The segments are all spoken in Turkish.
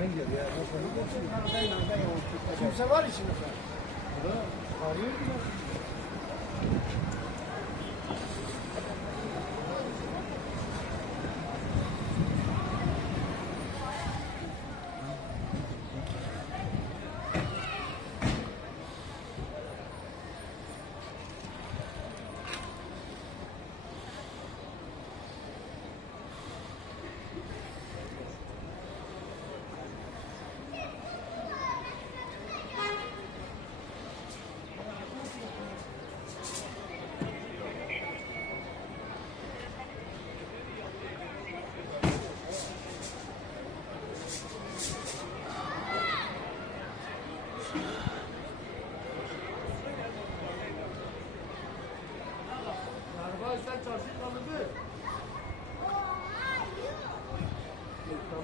Ben gel ya. Kimse var içinde. Arıyor ki.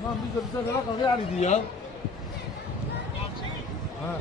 Tamam biz de bize kadar kalıyor yani diyor. Ha.